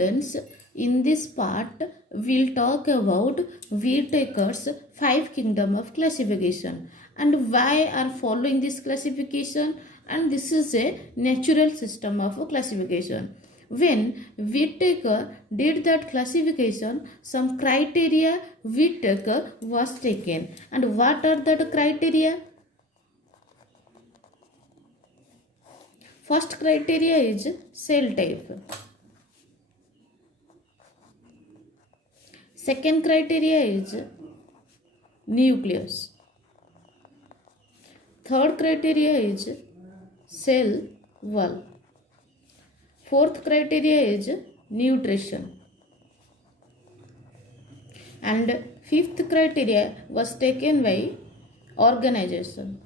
Students, in this part we'll talk about Whittaker's 5 kingdom of classification and why are following this classification, and this is a natural system of classification. When Whittaker did that classification, some criteria Whittaker was taken, and what are that criteria? First criteria is cell type. Second criteria is nucleus. Third criteria is cell wall. Fourth criteria is nutrition. And fifth criteria was taken by organization.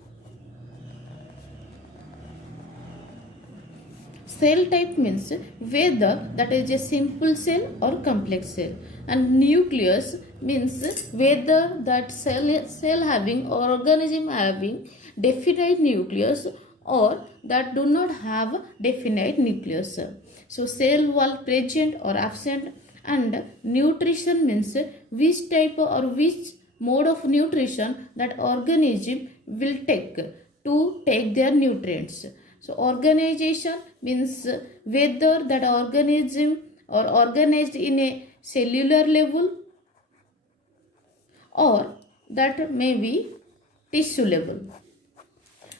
Cell type means whether that is a simple cell or complex cell, and nucleus means whether that cell having or organism having definite nucleus or that do not have definite nucleus. So cell wall present or absent, and nutrition means which type or which mode of nutrition that organism will take to take their nutrients. So organization means whether that organism or organized in a cellular level or that may be tissue level.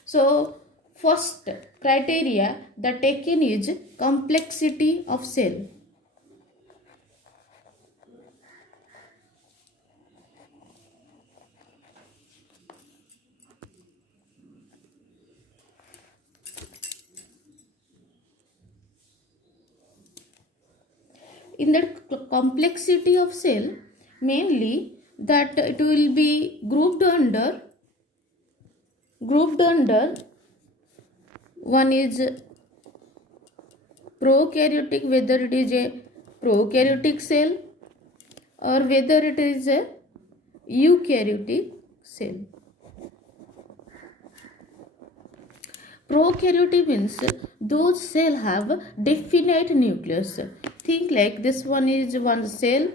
So first criteria that taken is complexity of cell. In that complexity of cell, mainly that it will be grouped under one is prokaryotic, whether it is a prokaryotic cell or whether it is a eukaryotic cell. Prokaryotic means those cells have definite nucleus. Think like this one is one cell.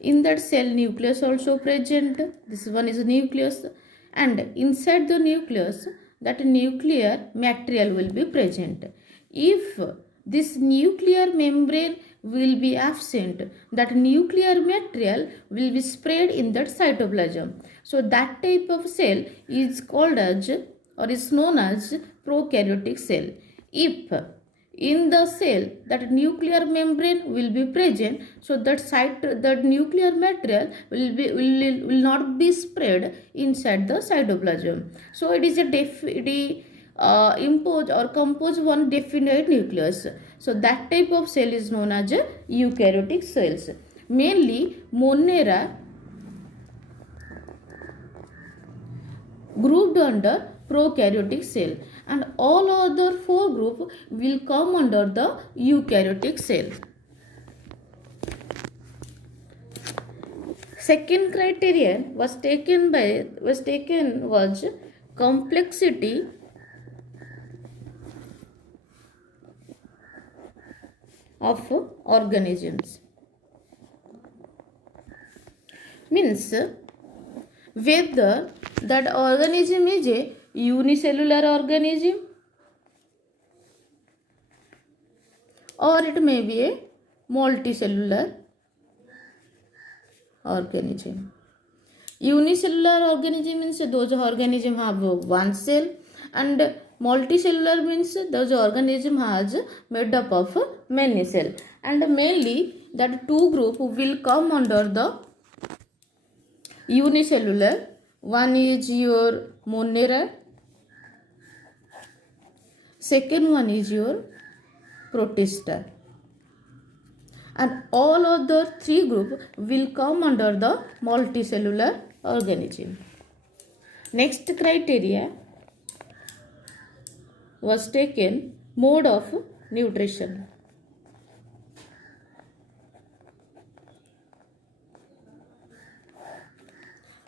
In that cell nucleus also present. This one is nucleus, and inside the nucleus that nuclear material will be present. If this nuclear membrane will be absent, that nuclear material will be spread in that cytoplasm. So that type of cell is called as or is known as prokaryotic cell. If in the cell that nuclear membrane will be present, so that nuclear material will not be spread inside the cytoplasm. So it is impose or compose one definite nucleus. So that type of cell is known as eukaryotic cells. Mainly Monera grouped under prokaryotic cell, and all other 4 group will come under the eukaryotic cell. Second criterion was complexity of organisms. Means whether that organism is a unicellular organism or it may be a multicellular organism. Unicellular organism means those organisms have one cell, and multicellular means those organism has made up of many cells, and mainly that 2 group will come under the unicellular. One is your Monera, second one is your Protista, and all other 3 group will come under the multicellular organism. Next criteria was taken mode of nutrition.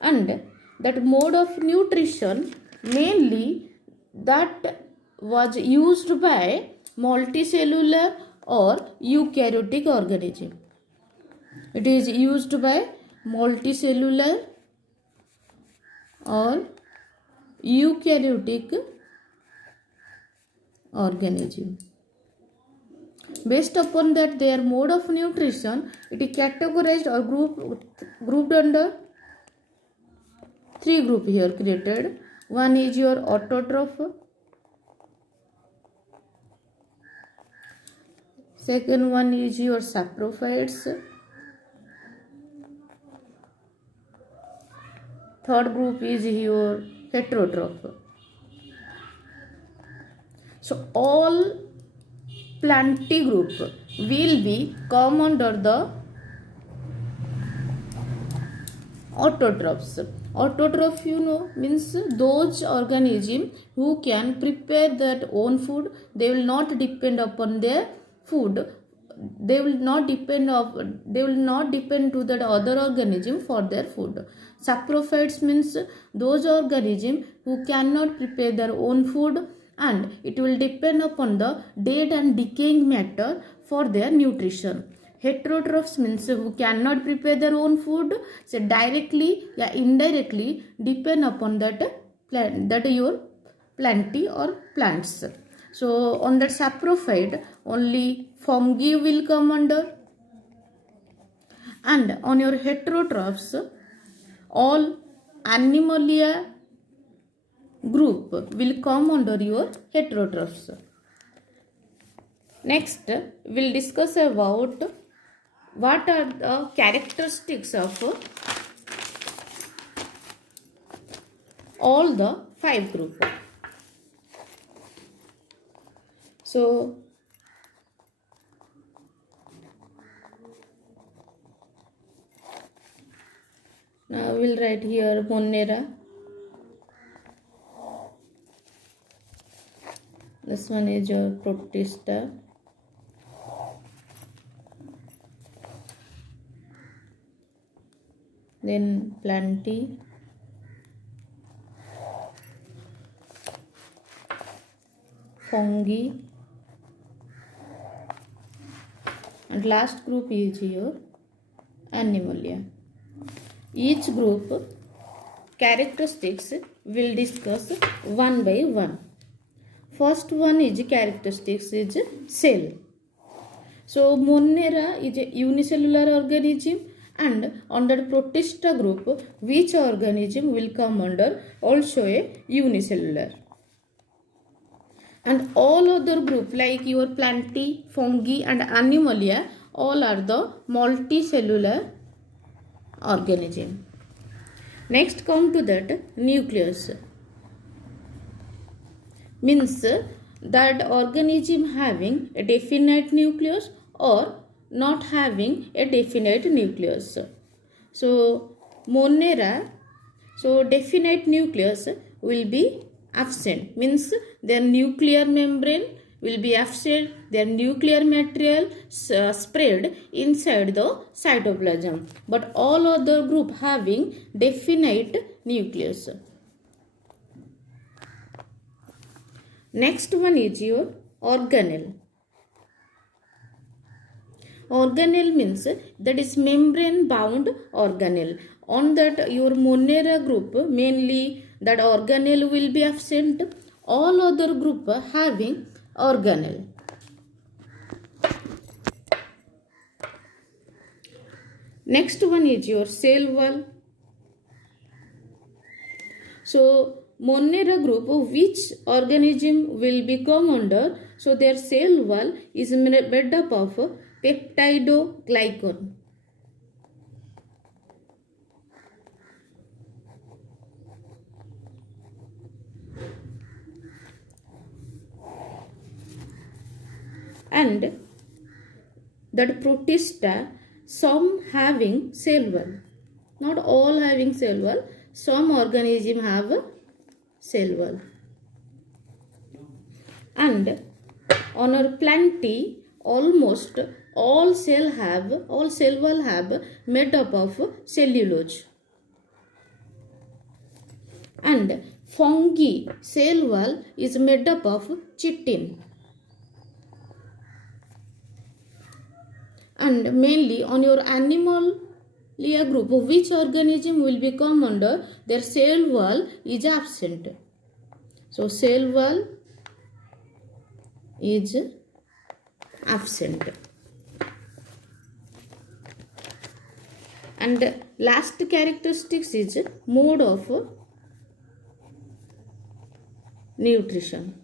And that mode of nutrition mainly that was used by multicellular or eukaryotic organism. It is used by multicellular or eukaryotic organism. Based upon that their mode of nutrition, it is categorized or grouped under three group here created. One is your autotroph, second one is your saprophytes, third group is your heterotroph. So all plantae group will be come under the autotrophs. Autotroph, you know, means those organisms who can prepare their own food. They will not depend upon their food. They will not depend to that other organism for their food. Saprophytes means those organisms who cannot prepare their own food, and it will depend upon the dead and decaying matter for their nutrition. Heterotrophs means who cannot prepare their own food, so directly or indirectly depend upon that plant, that your plantae or plants. So on that saprophyte only fungi will come under, and on your heterotrophs all animalia group will come under your heterotrophs. Next we'll discuss about what are the characteristics of all the five groups. So now we'll write here Monera. This one is your Protista. Then Plantae, Fungi, and last group is your Animalia. Each group characteristics will discuss one by one. First one is characteristics is cell. So Monera is a unicellular organism, and under Protista group which organism will come under also a unicellular. And all other group like your Plantae, Fungi and Animalia all are the multicellular organism. Next come to that nucleus. Means that organism having a definite nucleus or not having a definite nucleus. So Monera, so definite nucleus will be absent, means their nuclear membrane will be absent, their nuclear material spread inside the cytoplasm, but all other group having definite nucleus. Next one is your organelle. Organelle means that is membrane bound organelle. On that your Monera group mainly that organelle will be absent. All other group having organelle. Next one is your cell wall. So Monera group which organism will become under, so their cell wall is made up of peptidoglycan. And that Protista, some having cell wall, not all having cell wall, some organism have cell wall. And on our Plantae almost all cell wall have made up of cellulose. And fungi cell wall is made up of chitin. And mainly on your animalia group, which organism will become under their cell wall is absent. So cell wall is absent. And last characteristics is mode of nutrition.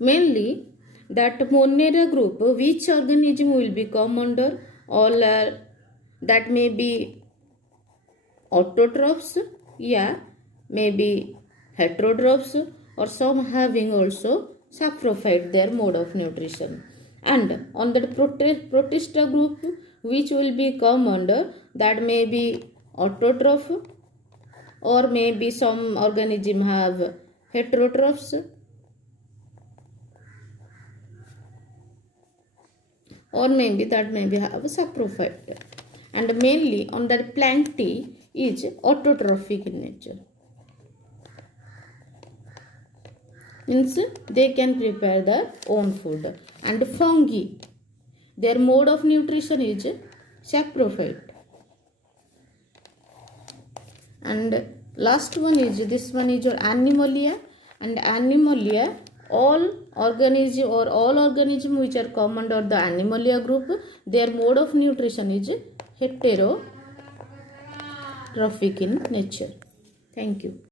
Mainly that Monera group, which organism will become under, all are, that may be autotrophs, yeah, maybe heterotrophs, or some having also saprophyte their mode of nutrition. And on the protista group, which will become under, that may be autotroph, or maybe some organism have heterotrophs, or maybe that maybe have a saprophyte. And mainly on the plantae is autotrophic in nature, means they can prepare their own food. And fungi, their mode of nutrition is saprophyte. And last one is, this one is your animalia. And animalia, all organism or all organism which are come under the animalia group, their mode of nutrition is heterotrophic in nature. Thank you.